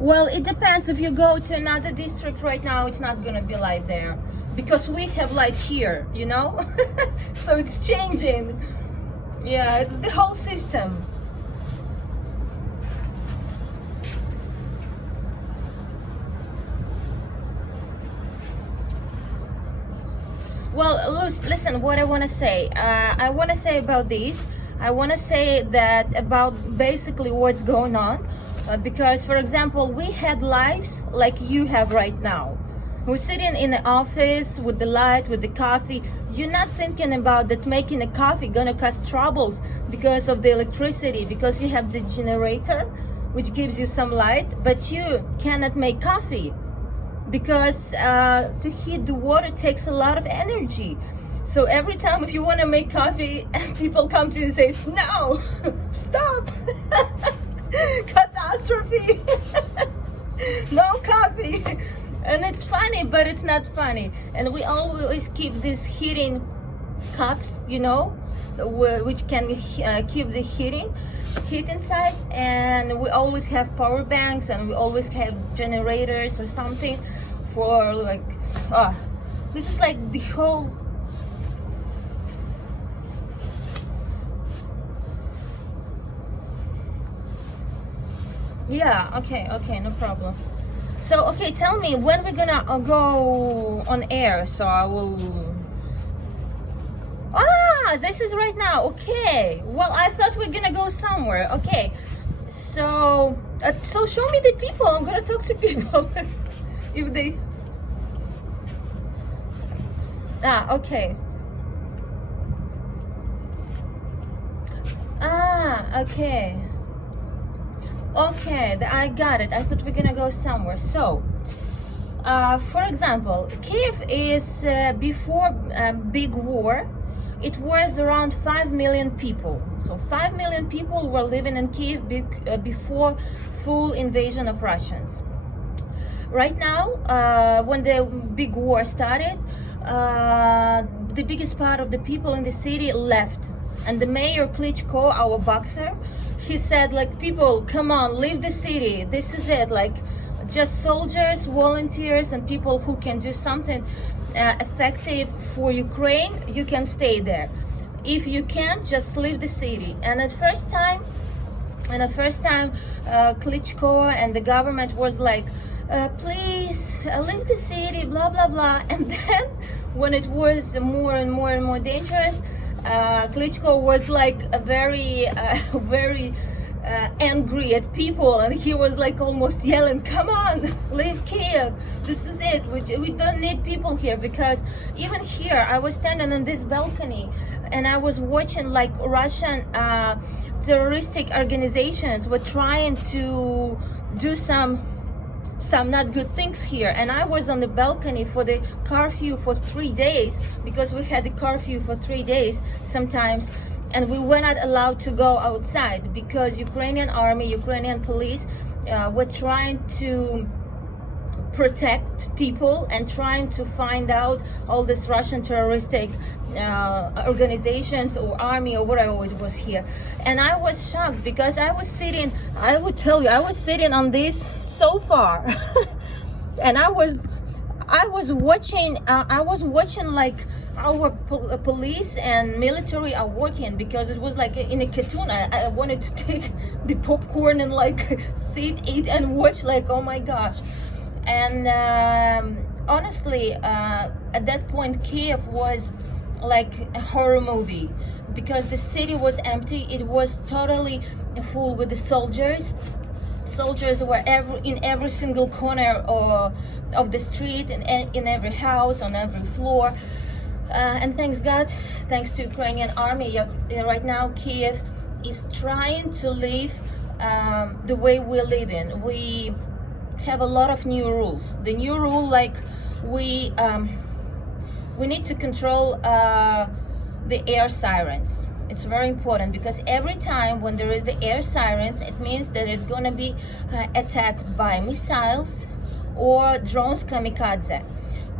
Well, it depends. If you go to another district right now, it's not gonna be light there because we have light here, you know. So it's changing. Yeah, it's the whole system. Well, listen, what I want to say. I want to say about this. I want to say that about basically what's going on. Because, for example, we had lives like you have right now. We're sitting in the office with the light, with the coffee. You're not thinking about that making a coffee gonna cause troubles because of the electricity, because you have the generator, which gives you some light, but you cannot make coffee because to heat the water takes a lot of energy. So every time if you want to make coffee and people come to you and say, no, stop, catastrophe, no coffee. And it's funny, but it's not funny. And we always keep these heating cups, you know, which can keep the heat inside. And we always have power banks, and we always have generators or something for like, this is like the whole. Yeah, okay, no problem. So, okay, tell me when we're gonna go on air, so I will... this is right now, okay. Well, I thought we are gonna go somewhere, okay. So show me the people, I'm gonna talk to people. If they... okay. Okay. Okay, I got it. I thought we're gonna go somewhere. So, for example, Kiev is before big war. It was around 5 million people. So 5 million people were living in Kiev before full invasion of Russians. Right now, when the big war started, the biggest part of the people in the city left. And the mayor Klitschko, our boxer, he said, like, people, come on, leave the city. This is it. Like, just soldiers, volunteers, and people who can do something effective for Ukraine, you can stay there. If you can't, just leave the city. And at first time, Klitschko and the government was like, please leave the city, blah, blah, blah. And then when it was more and more and more dangerous, Klitschko was like very angry at people, and he was like almost yelling, come on, leave Kiev, this is it, we don't need people here. Because even here, I was standing on this balcony and I was watching like Russian terroristic organizations were trying to do some not good things here, and I was on the balcony for the curfew for 3 days, because we had the curfew for 3 days sometimes, and we were not allowed to go outside because Ukrainian army, Ukrainian police were trying to protect people and trying to find out all these Russian terroristic organizations or army or whatever it was here. And I was shocked because I was sitting, I would tell you, I was sitting on this sofa and I was watching like our police and military are working, because it was like in a cartoon. I wanted to take the popcorn and like sit, eat and watch, like, oh my gosh. And honestly, at that point, Kiev was like a horror movie, because the city was empty. It was totally full with the soldiers. Soldiers were in every single corner of the street, in every house, on every floor. And thanks God, thanks to Ukrainian army, right now Kiev is trying to live the way we live in. We have a lot of new rules. The new rule, like, we need to control the air sirens. It's very important, because every time when there is the air sirens, it means that it's going to be attacked by missiles or drones kamikaze.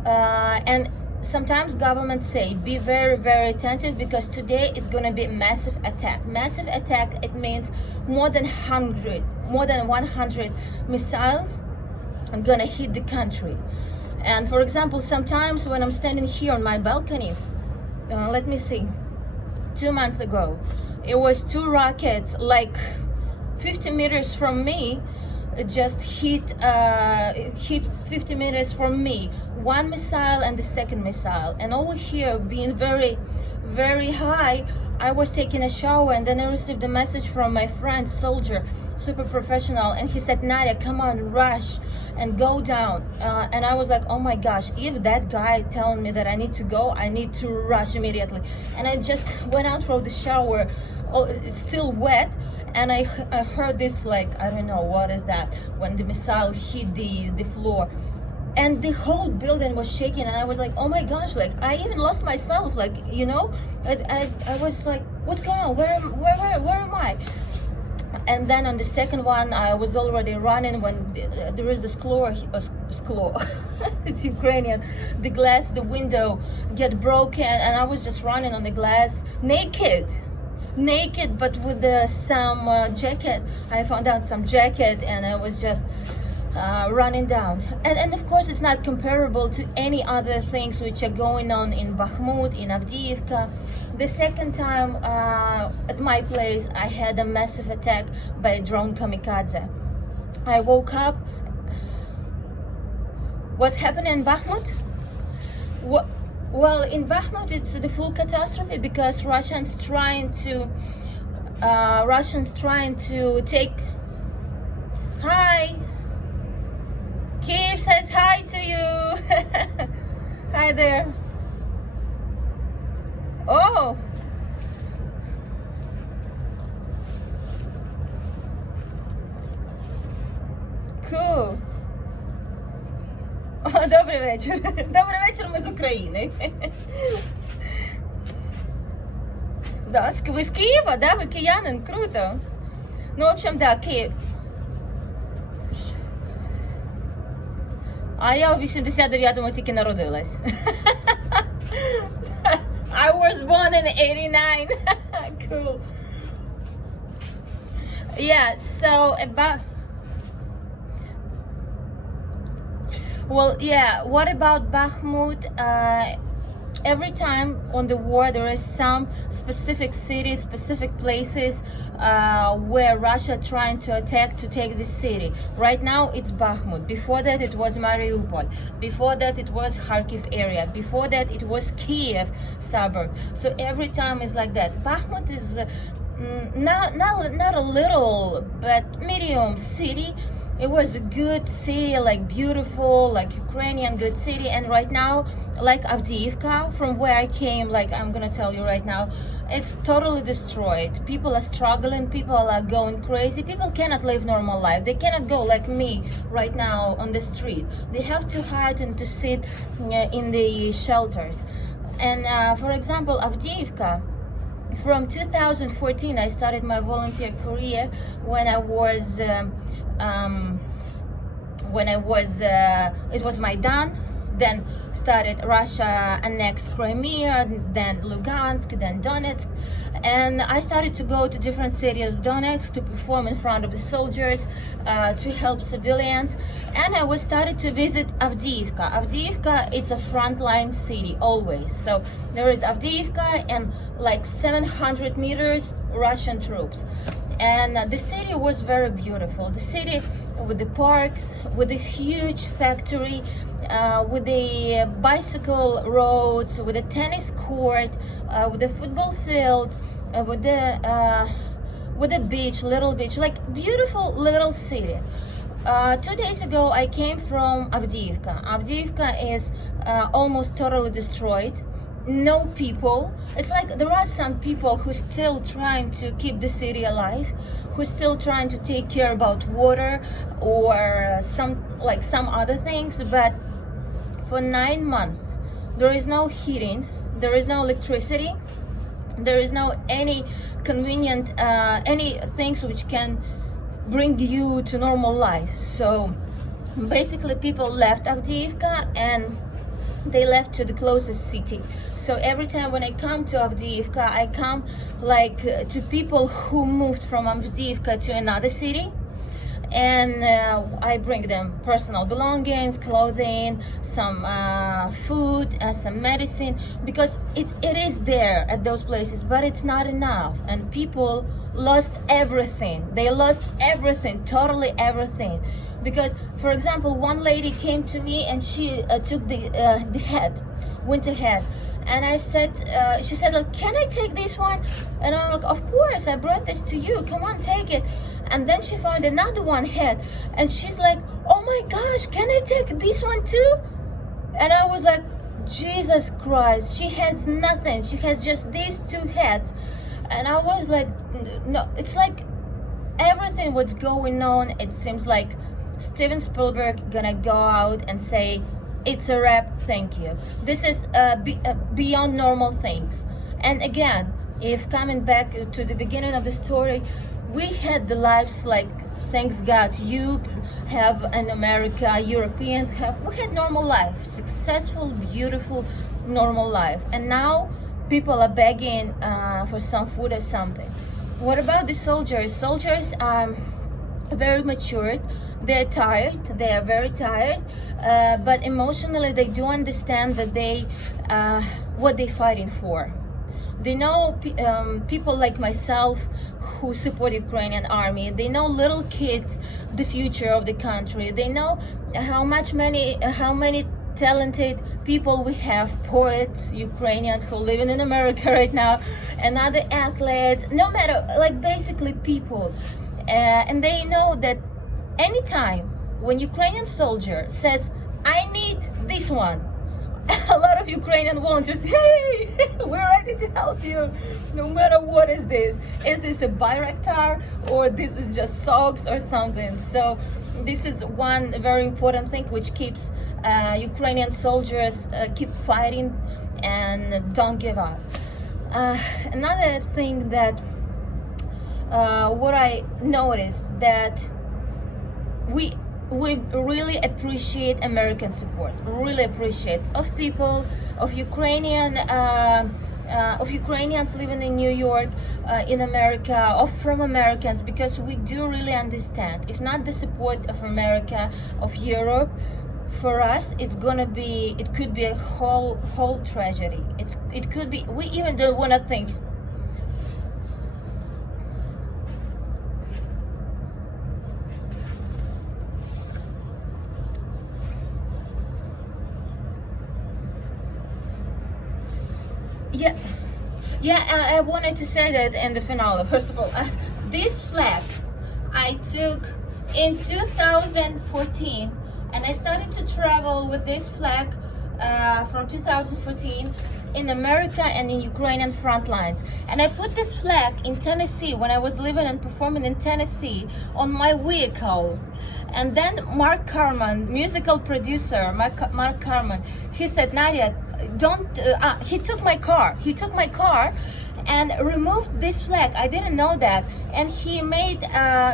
And sometimes governments say, be very, very attentive, because today it's going to be a massive attack. Massive attack, it means more than 100 more than 100 missiles gonna hit the country. And for example, sometimes when I'm standing here on my balcony, let me see, 2 months ago, it was 2 rockets like 50 meters from me, just hit 50 meters from me, one missile and the second missile. And over here being very, very high, I was taking a shower, and then I received a message from my friend soldier, super professional, and he said, Nadia, come on, rush and go down. And I was like, oh my gosh, if that guy telling me that I need to go, I need to rush immediately. And I just went out from the shower, it's still wet, and I heard this, like, I don't know what is that, when the missile hit the floor, and the whole building was shaking, and I was like, oh my gosh, like I even lost myself, like, you know, I was like, what's going on, where am I? And then on the second one, I was already running when there is this it's Ukrainian, the glass, the window get broken, and I was just running on the glass naked, but with some jacket. I found out some jacket, and I was just running down. And of course, it's not comparable to any other things which are going on in Bakhmut, in Avdiivka. The second time at my place, I had a massive attack by a drone kamikaze. I woke up. What's happening in Bakhmut? Well, in Bakhmut, it's the full catastrophe because Russians trying to take. Hi. Kiev says hi to you. Hi there. Oh. Cool. О, добрий вечір. Добрий вечір, ми з України. Да, ви з Києва, да? Ви киянин, круто. Ну, в общем, да, Київ. А я у 89-му тільки народилась. I was born in 89. Cool. Yeah, so about... Well, yeah, what about Bakhmut? Every time on the war, there is some specific cities, specific places where Russia trying to attack to take the city. Right now, it's Bakhmut. Before that, it was Mariupol. Before that, it was Kharkiv area. Before that, it was Kiev suburb. So every time is like that. Bakhmut is not a little, but medium city. It was a good city, like beautiful, like Ukrainian good city. And right now, like Avdiivka, from where I came, like I'm gonna tell you right now, it's totally destroyed. People are struggling, people are going crazy, people cannot live normal life. They cannot go like me right now on the street. They have to hide and to sit in the shelters. And for example, Avdiivka, from 2014, I started my volunteer career when I was it was Maidan, then started Russia annexed Crimea, then Lugansk, then Donetsk, and I started to go to different cities of Donetsk to perform in front of the soldiers, to help civilians, and I was started to visit Avdiivka. Avdiivka, it's a frontline city always, so there is Avdiivka and like 700 meters Russian troops. And the city was very beautiful. The city with the parks, with the huge factory, with the bicycle roads, with the tennis court, with the football field, with the beach, little beach, like beautiful little city. 2 days ago, I came from Avdiivka. Avdiivka is almost totally destroyed. No people. It's like there are some people who still trying to keep the city alive, who still trying to take care about water or some other things, but for 9 months there is no heating, there is no electricity, there is no any convenient any things which can bring you to normal life. So basically people left Avdiivka and they left to the closest city. So every time when I come to Avdiivka, I come like to people who moved from Avdiivka to another city. and I bring them personal belongings, clothing, some food, some medicine, because it is there at those places, but it's not enough, and people lost everything. They lost everything, totally everything. Because, for example, one lady came to me and she took the head, winter head, and I said, she said, like, can I take this one? And I'm like, of course, I brought this to you. Come on, take it. And then she found another one head, and she's like, oh my gosh, can I take this one too? And I was like, Jesus Christ, she has nothing. She has just these two heads. And I was like, no, it's like everything what's going on, it seems like Steven Spielberg gonna go out and say, it's a wrap, thank you. This is beyond normal things. And again, if coming back to the beginning of the story, we had the lives like, thanks God, you have in America, Europeans have, we had normal life, successful, beautiful, normal life. And now people are begging for some food or something. What about the soldiers? Soldiers are very matured. They're tired. They are very tired, but emotionally they do understand that they what they're fighting for. They know people like myself who support Ukrainian army. They know little kids, the future of the country. They know how many talented people we have, poets, Ukrainians who live in America right now, and other athletes, no matter, like basically people. And they know that anytime when Ukrainian soldier says, I need this one, a lot of Ukrainian volunteers, hey, we're ready to help you, no matter what is this. Is this a Bayraktar or this is just socks or something? So this is one very important thing which keeps Ukrainian soldiers keep fighting and don't give up. Another thing that what I noticed, that we really appreciate American support, really appreciate of people, of Ukrainians living in New York, in America, or from Americans, because we do really understand. If not the support of America, of Europe, for us it could be a whole tragedy. It could be, we even don't want to think. I wanted to say that in the finale. First of all, this flag I took in 2014, and I started to travel with this flag from 2014 in America and in Ukrainian front lines. And I put this flag in Tennessee when I was living and performing in Tennessee on my vehicle. And then Mark Carman, musical producer, Mark Carman, he said, Nadya, don't, he took my car and removed this flag. I didn't know that. And he made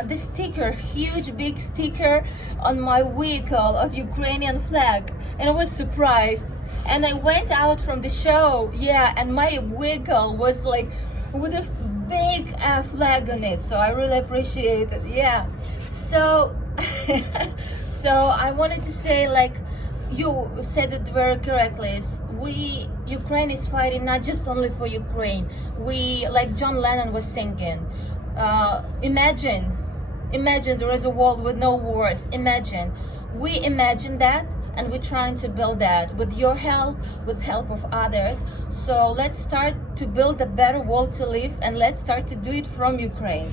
this sticker, huge big sticker on my vehicle of Ukrainian flag. And I was surprised. And I went out from the show, and my vehicle was like with a big flag on it. So I really appreciate it, So, so I wanted to say, like, you said it very correctly. Ukraine is fighting not just only for Ukraine. Like John Lennon was singing, imagine there is a world with no wars. We imagine that, and we're trying to build that with your help, with help of others. So let's start to build a better world to live, and let's start to do it from Ukraine.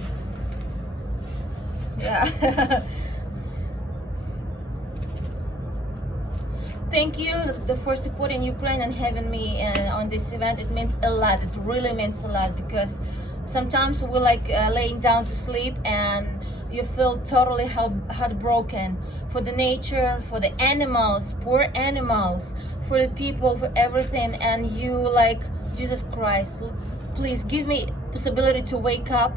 Thank you for supporting Ukraine and having me on this event. It means a lot. It really means a lot, because sometimes we're like laying down to sleep and you feel totally heartbroken for the nature, for the animals, poor animals, for the people, for everything. And you like, Jesus Christ, please give me possibility to wake up,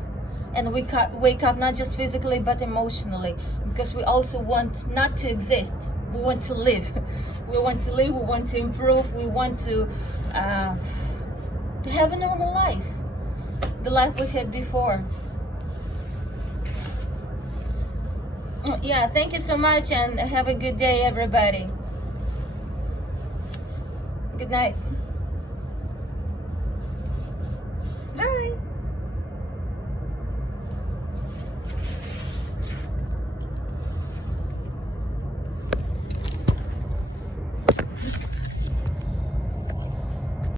and wake up not just physically but emotionally, because we also want not to exist. We want to live. We want to live. We want to improve. We want to have a normal life, the life we had before. Yeah, thank you so much, and have a good day, everybody. Good night.